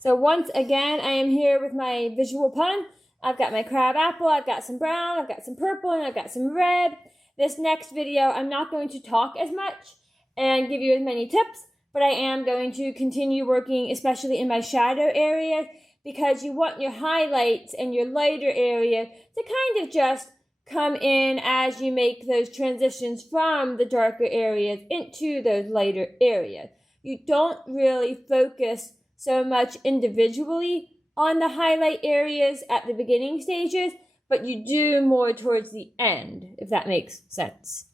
So once again, I am here with my visual pun. I've got my crab apple, I've got some brown, I've got some purple, and I've got some red. This next video, I'm not going to talk as much and give you as many tips, but I am going to continue working, especially in my shadow areas, because you want your highlights and your lighter area to kind of just come in as you make those transitions from the darker areas into those lighter areas. You don't really focus so much individually on the highlight areas at the beginning stages, but you do more towards the end, if that makes sense.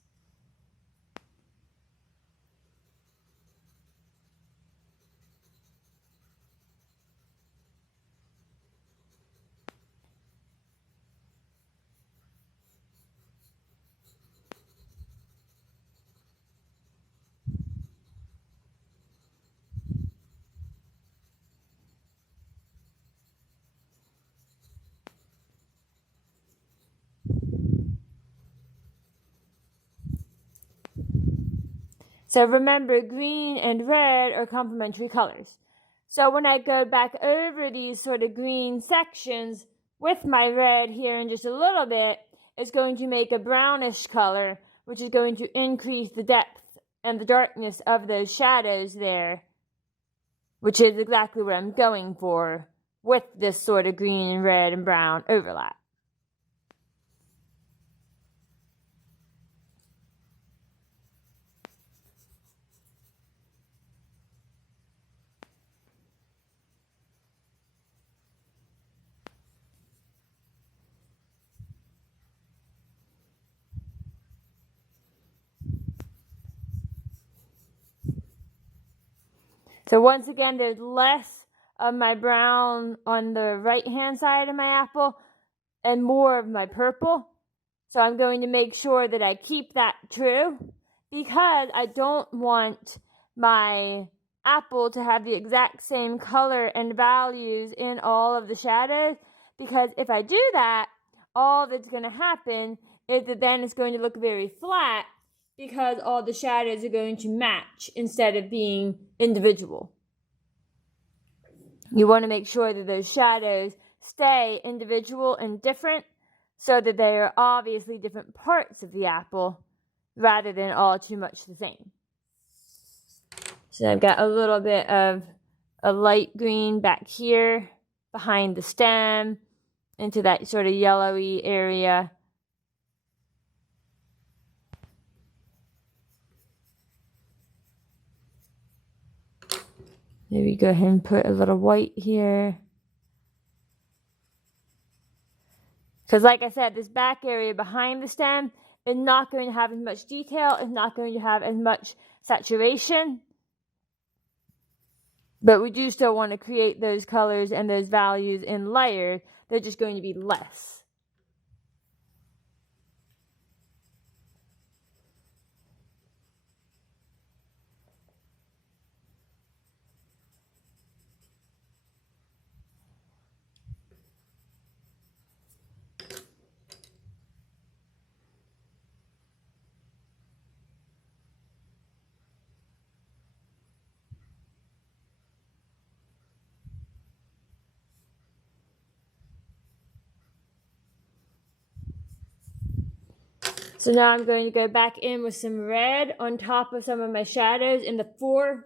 So remember, green and red are complementary colors. So when I go back over these sort of green sections with my red here in just a little bit, it's going to make a brownish color, which is going to increase the depth and the darkness of those shadows there, which is exactly what I'm going for with this sort of green and red and brown overlap. So once again, there's less of my brown on the right-hand side of my apple and more of my purple. So I'm going to make sure that I keep that true because I don't want my apple to have the exact same color and values in all of the shadows, because if I do that, all that's going to happen is that then it's going to look very flat because all the shadows are going to match instead of being individual. You want to make sure that those shadows stay individual and different so that they are obviously different parts of the apple rather than all too much the same. So I've got a little bit of a light green back here behind the stem into that sort of yellowy area. Maybe go ahead and put a little white here. Because like I said, this back area behind the stem is not going to have as much detail, it's not going to have as much saturation. But we do still want to create those colors and those values in layers. They're just going to be less. So now I'm going to go back in with some red on top of some of my shadows in the fore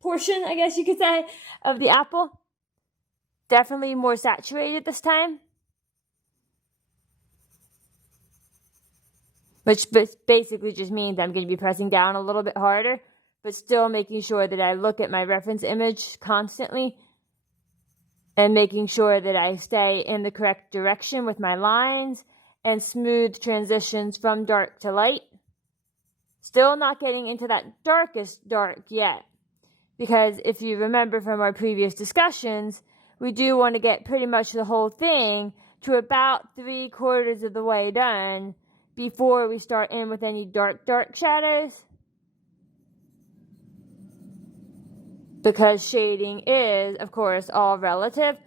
portion, I guess you could say, of the apple. Definitely more saturated this time. Which basically just means I'm going to be pressing down a little bit harder, but still making sure that I look at my reference image constantly and making sure that I stay in the correct direction with my lines and smooth transitions from dark to light. Still not getting into that darkest dark yet, because if you remember from our previous discussions, we do want to get pretty much the whole thing to about 3/4 of the way done before we start in with any dark shadows. Because shading is, of course, all relative,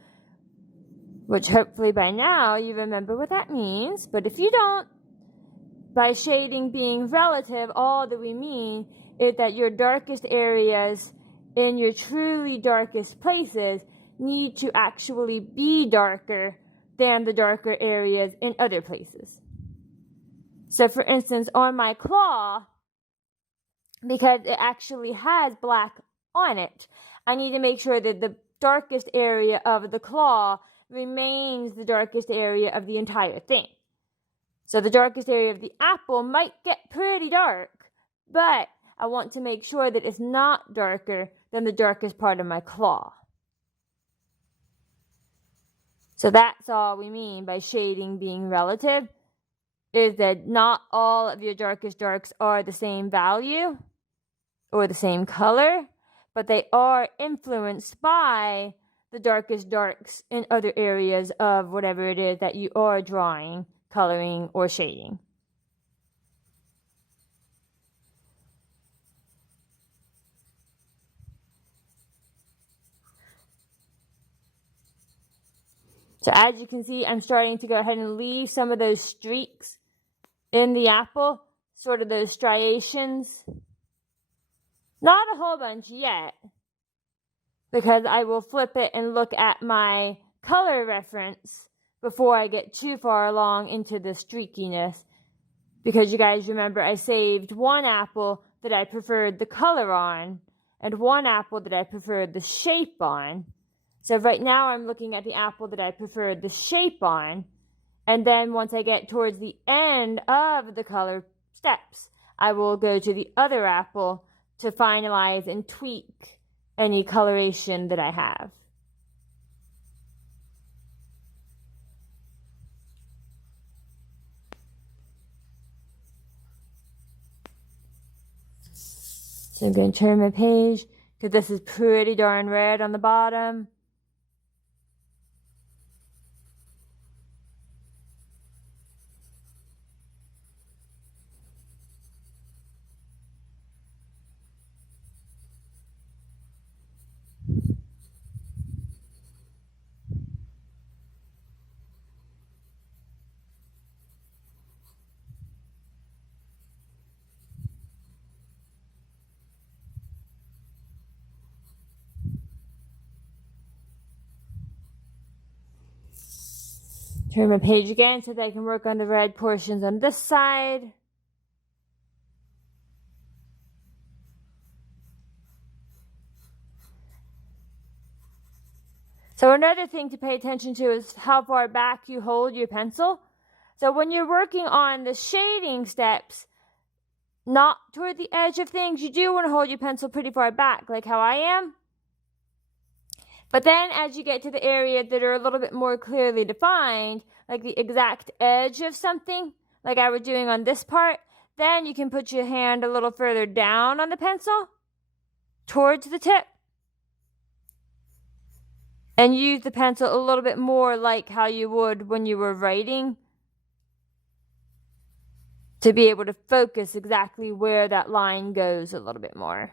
which hopefully by now you remember what that means. But if you don't, by shading being relative, all that we mean is that your darkest areas in your truly darkest places need to actually be darker than the darker areas in other places. So for instance, on my claw, because it actually has black on it, I need to make sure that the darkest area of the claw remains the darkest area of the entire thing. So the darkest area of the apple might get pretty dark, but I want to make sure that it's not darker than the darkest part of my claw. So that's all we mean by shading being relative, is that not all of your darkest darks are the same value or the same color, but they are influenced by the darkest darks in other areas of whatever it is that you are drawing, coloring, or shading. So as you can see, I'm starting to go ahead and leave some of those streaks in the apple, sort of those striations. Not a whole bunch yet, because I will flip it and look at my color reference before I get too far along into the streakiness. Because you guys remember I saved one apple that I preferred the color on, and one apple that I preferred the shape on. So right now I'm looking at the apple that I preferred the shape on, and then once I get towards the end of the color steps, I will go to the other apple to finalize and tweak any coloration that I have. So I'm going to turn my page, because this is pretty darn red on the bottom. Turn my page again so that I can work on the red portions on this side. So another thing to pay attention to is how far back you hold your pencil. So when you're working on the shading steps, not toward the edge of things, you do want to hold your pencil pretty far back, like how I am. But then as you get to the areas that are a little bit more clearly defined, like the exact edge of something, like I was doing on this part, then you can put your hand a little further down on the pencil, towards the tip, and use the pencil a little bit more like how you would when you were writing, to be able to focus exactly where that line goes a little bit more.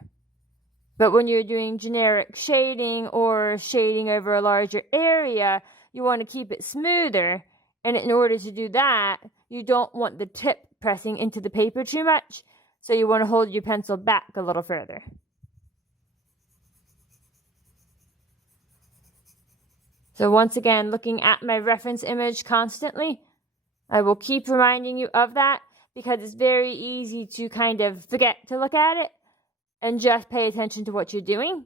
But when you're doing generic shading or shading over a larger area, you want to keep it smoother. And in order to do that, you don't want the tip pressing into the paper too much. So you want to hold your pencil back a little further. So once again, looking at my reference image constantly, I will keep reminding you of that, because it's very easy to kind of forget to look at it and just pay attention to what you're doing.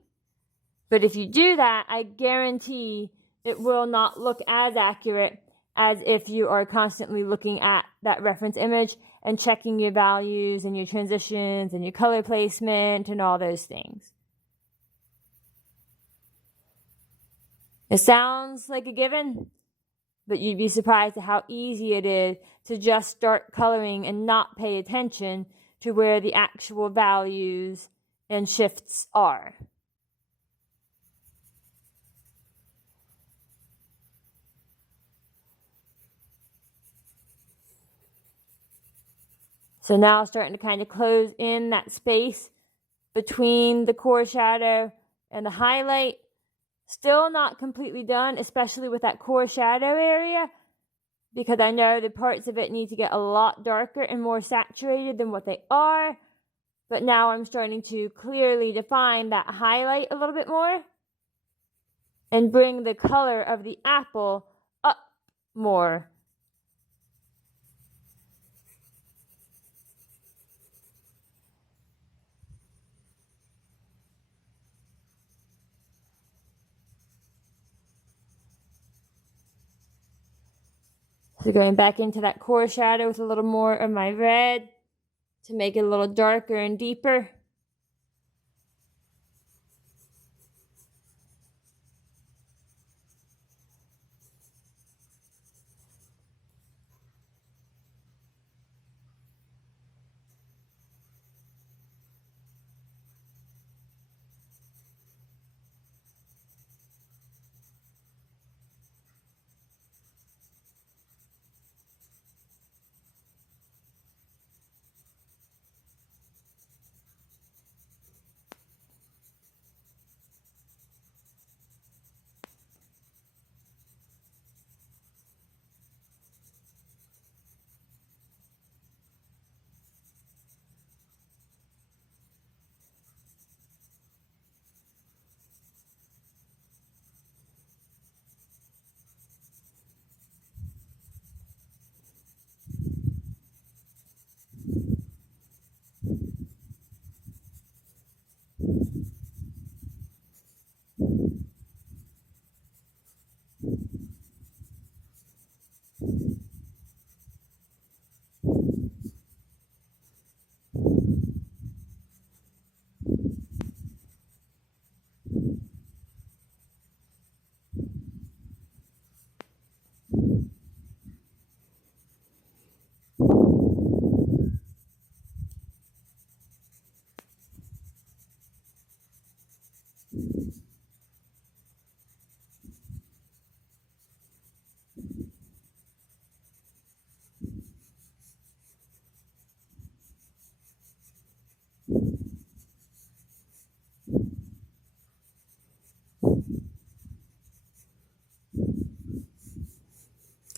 But if you do that, I guarantee it will not look as accurate as if you are constantly looking at that reference image and checking your values and your transitions and your color placement and all those things. It sounds like a given, but you'd be surprised at how easy it is to just start coloring and not pay attention to where the actual values and shifts are. So now starting to kind of close in that space between the core shadow and the highlight. Still not completely done, especially with that core shadow area, because I know the parts of it need to get a lot darker and more saturated than what they are. But now I'm starting to clearly define that highlight a little bit more. and bring the color of the apple up more. So going back into that core shadow with a little more of my red to make it a little darker and deeper.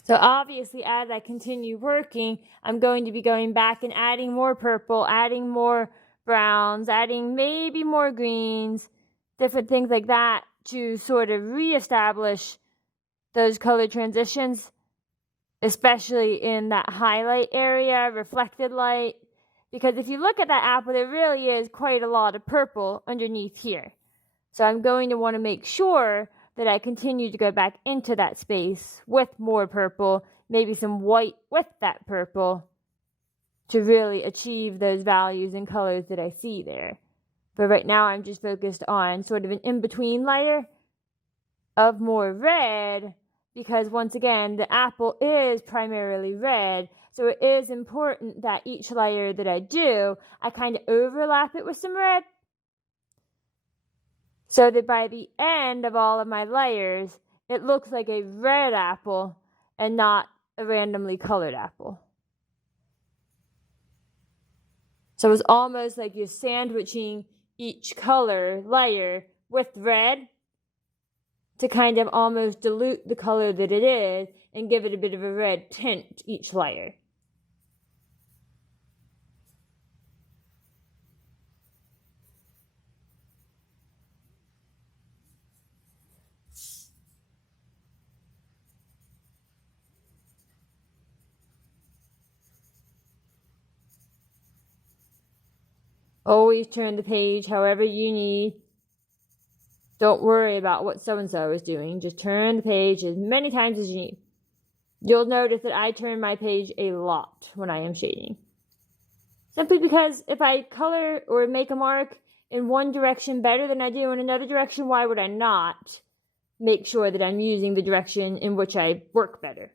So obviously, as I continue working, I'm going to be going back and adding more purple, adding more browns, adding maybe more greens, different things like that to sort of reestablish those color transitions, especially in that highlight area, reflected light. Because if you look at that apple, there really is quite a lot of purple underneath here. So I'm going to want to make sure that I continue to go back into that space with more purple, maybe some white with that purple, to really achieve those values and colors that I see there. But right now I'm just focused on sort of an in-between layer of more red, because once again, the apple is primarily red. So it is important that each layer that I do, I kind of overlap it with some red, so that by the end of all of my layers, it looks like a red apple and not a randomly colored apple. So it's almost like you're sandwiching each color layer with red to kind of almost dilute the color that it is and give it a bit of a red tint each layer. Always turn the page however you need. Don't worry about what so-and-so is doing. Just turn the page as many times as you need. You'll notice that I turn my page a lot when I am shading. Simply because if I color or make a mark in one direction better than I do in another direction, why would I not make sure that I'm using the direction in which I work better?